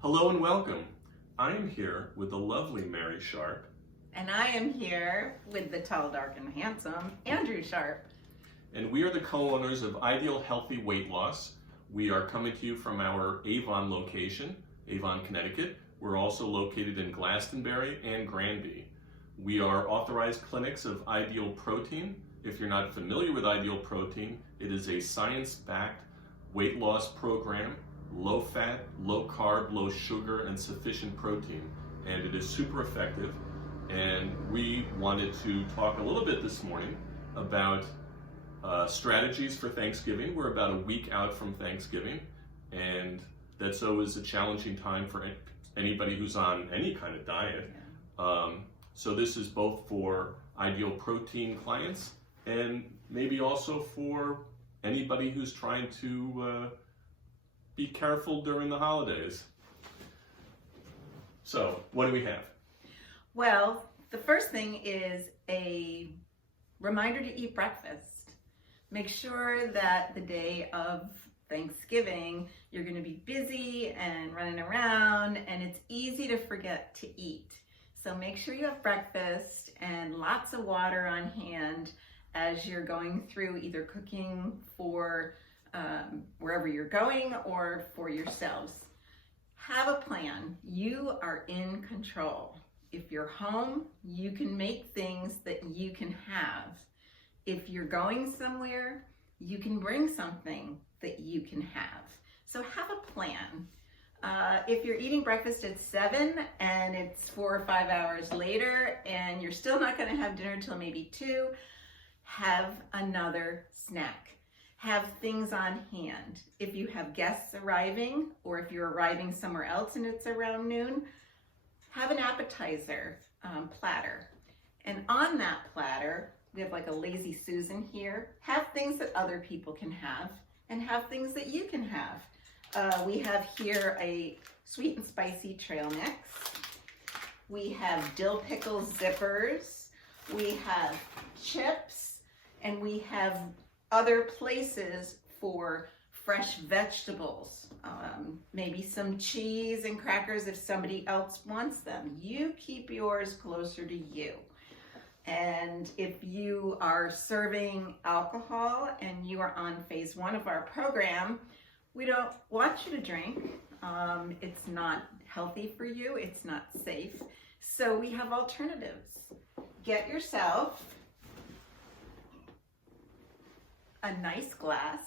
Hello and welcome. I am here with the lovely Mary Sharp. And I am here with the tall, dark, and handsome Andrew Sharp. And we are the co-owners of Ideal Healthy Weight Loss. We are coming to you from our Avon location, Avon, Connecticut. We're also located in Glastonbury and Granby. We are authorized clinics of Ideal Protein. If you're not familiar with Ideal Protein, it is a science-backed weight loss program, low fat, low carb, low sugar, and sufficient protein. And it is super effective. And we wanted to talk a little bit this morning about strategies for Thanksgiving. We're about a week out from Thanksgiving, and that's always a challenging time for anybody who's on any kind of diet. So this is both for Ideal Protein clients and maybe also for anybody who's trying to be careful during the holidays. So what do we have? Well, the first thing is a reminder to eat breakfast. Make sure that the day of Thanksgiving, you're going to be busy and running around, and it's easy to forget to eat. So make sure you have breakfast and lots of water on hand as you're going through either cooking for wherever you're going or for yourselves. Have a plan. You are in control. If you're home, you can make things that you can have. If you're going somewhere, you can bring something that you can have. So have a plan. If you're eating breakfast at 7 and it's 4 or 5 hours later and you're still not going to have dinner till maybe 2, have another snack. Have things on hand. If you have guests arriving or if you're arriving somewhere else and it's around noon, have an appetizer platter. And on that platter, we have like a lazy Susan here. Have things that other people can have and have things that you can have. We have here a sweet and spicy trail mix. We have dill pickle zippers. We have chips, and we have other places for fresh vegetables, maybe some cheese and crackers if somebody else wants them. You keep yours closer to you. And if you are serving alcohol and you are on phase 1 of our program, we don't want you to drink. It's not healthy for you. It's not safe. So we have alternatives. Get yourself a nice glass.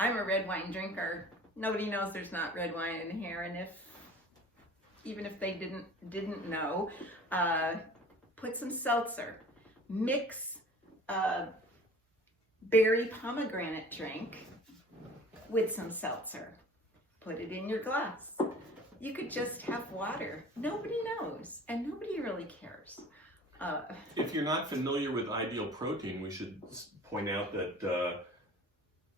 I'm a red wine drinker. Nobody knows there's not red wine in here, and even if they didn't know, put some seltzer. Mix a berry pomegranate drink with some seltzer. Put it in your glass. You could just have water. Nobody knows, and nobody really cares. If you're not familiar with Ideal Protein, we should point out that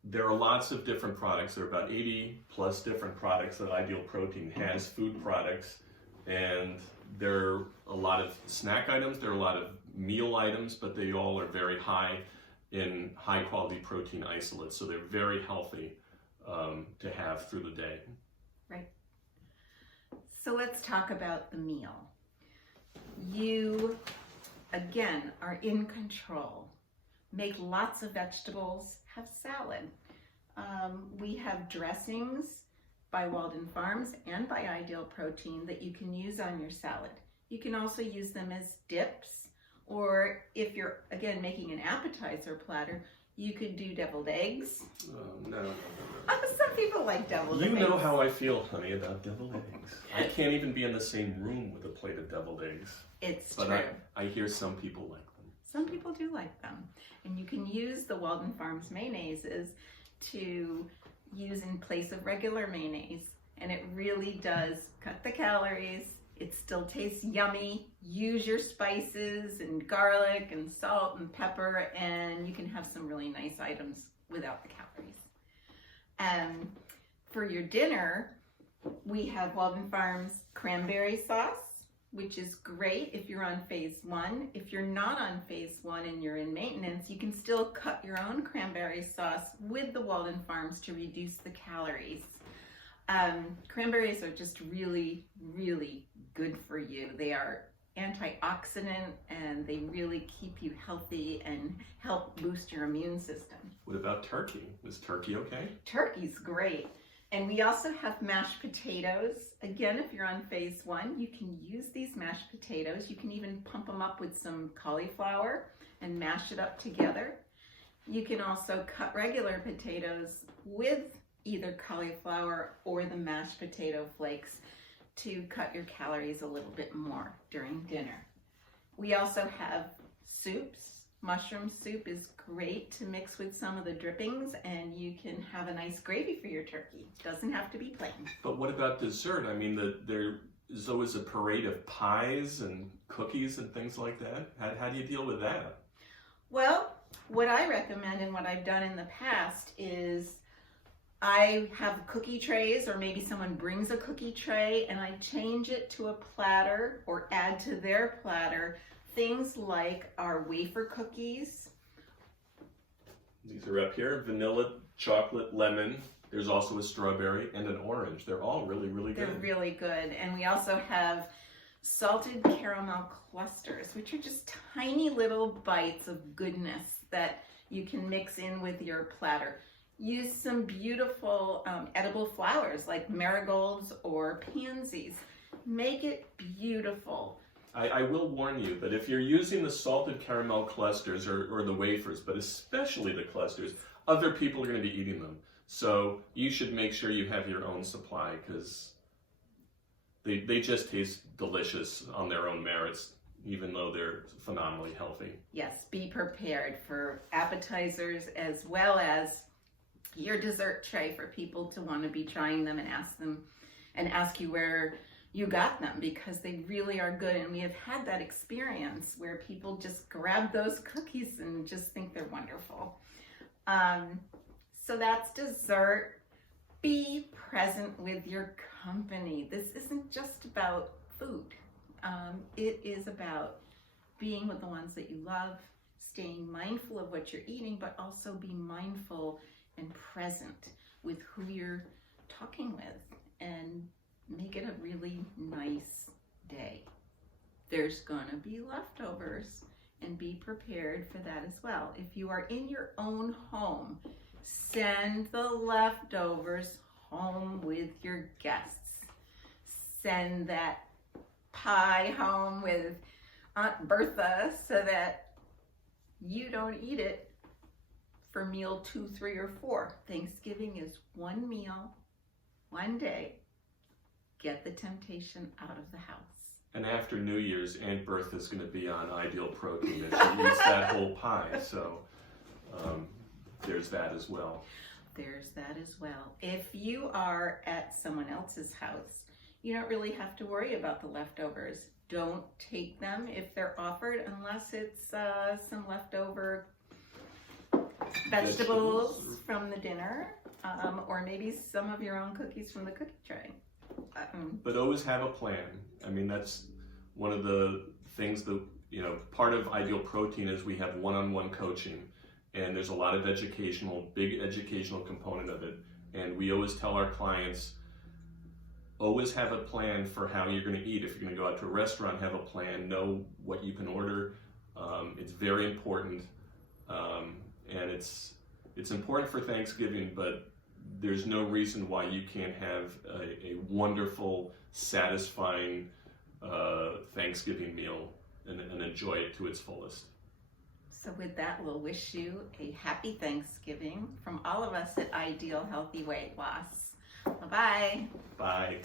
there are lots of different products. There are about 80 plus different products that Ideal Protein has, food products, and there are a lot of snack items, there are a lot of meal items, but they all are very high in high quality protein isolates, so they're very healthy to have through the day. Right. So let's talk about the meal. You, again, are in control. Make lots of vegetables, have salad. We have dressings by Walden Farms and by Ideal Protein that you can use on your salad. You can also use them as dips, or if you're, again, making an appetizer platter, you could do deviled eggs. No. Some people like deviled eggs. You know how I feel, honey, about deviled eggs. I can't even be in the same room with a plate of deviled eggs. It's but true. I hear some people like them. Some people do like them. And you can use the Walden Farms mayonnaises to use in place of regular mayonnaise. And it really does cut the calories. It still tastes yummy. Use your spices and garlic and salt and pepper, and you can have some really nice items without the calories. For your dinner, we have Walden Farms cranberry sauce, which is great if you're on phase 1. If you're not on phase 1 and you're in maintenance, you can still cut your own cranberry sauce with the Walden Farms to reduce the calories. Cranberries are just really, really good for you. They are antioxidant and they really keep you healthy and help boost your immune system. What about turkey? Is turkey okay? Turkey's great. And we also have mashed potatoes. Again, if you're on phase 1, you can use these mashed potatoes. You can even pump them up with some cauliflower and mash it up together. You can also cut regular potatoes with either cauliflower or the mashed potato flakes to cut your calories a little bit more during dinner. We also have soups. Mushroom soup is great to mix with some of the drippings, and you can have a nice gravy for your turkey. Doesn't have to be plain. But what about dessert? I mean, there is always a parade of pies and cookies and things like that. How do you deal with that? Well, what I recommend and what I've done in the past is I have cookie trays, or maybe someone brings a cookie tray and I change it to a platter or add to their platter things like our wafer cookies. These are up here: vanilla, chocolate, lemon. There's also a strawberry and an orange. They're all really, really good. They're really good. And we also have salted caramel clusters, which are just tiny little bites of goodness that you can mix in with your platter. Use some beautiful edible flowers like marigolds or pansies. Make it beautiful. I will warn you that if you're using the salted caramel clusters or the wafers, but especially the clusters, other people are going to be eating them. So you should make sure you have your own supply, because they just taste delicious on their own merits, even though they're phenomenally healthy. Yes, be prepared for appetizers as well as your dessert tray for people to want to be trying them and ask you where you got them, because they really are good. And we have had that experience where people just grab those cookies and just think they're wonderful. So that's dessert. Be present with your company. This isn't just about food. It is about being with the ones that you love, staying mindful of what you're eating, but also be mindful and present with who you're talking with, and make it a really nice day. There's gonna be leftovers, and be prepared for that as well. If you are in your own home, send the leftovers home with your guests. Send that pie home with Aunt Bertha so that you don't eat it for meal 2, 3, or 4. Thanksgiving is one meal, one day. Get the temptation out of the house. And after New Year's, Aunt Bertha's going to be on Ideal Protein, and she eats that whole pie. So there's that as well. There's that as well. If you are at someone else's house, you don't really have to worry about the leftovers. Don't take them if they're offered, unless it's some leftover vegetables from the dinner, or maybe some of your own cookies from the cookie tray. But always have a plan. I mean, that's one of the things that, part of Ideal Protein is we have one-on-one coaching, and there's a lot of big educational component of it. And we always tell our clients, always have a plan for how you're going to eat. If you're going to go out to a restaurant, have a plan, know what you can order. It's very important. And it's important for Thanksgiving, but there's no reason why you can't have a wonderful, satisfying Thanksgiving meal and enjoy it to its fullest. So with that, we'll wish you a happy Thanksgiving from all of us at Ideal Healthy Weight Loss. Bye-bye. Bye.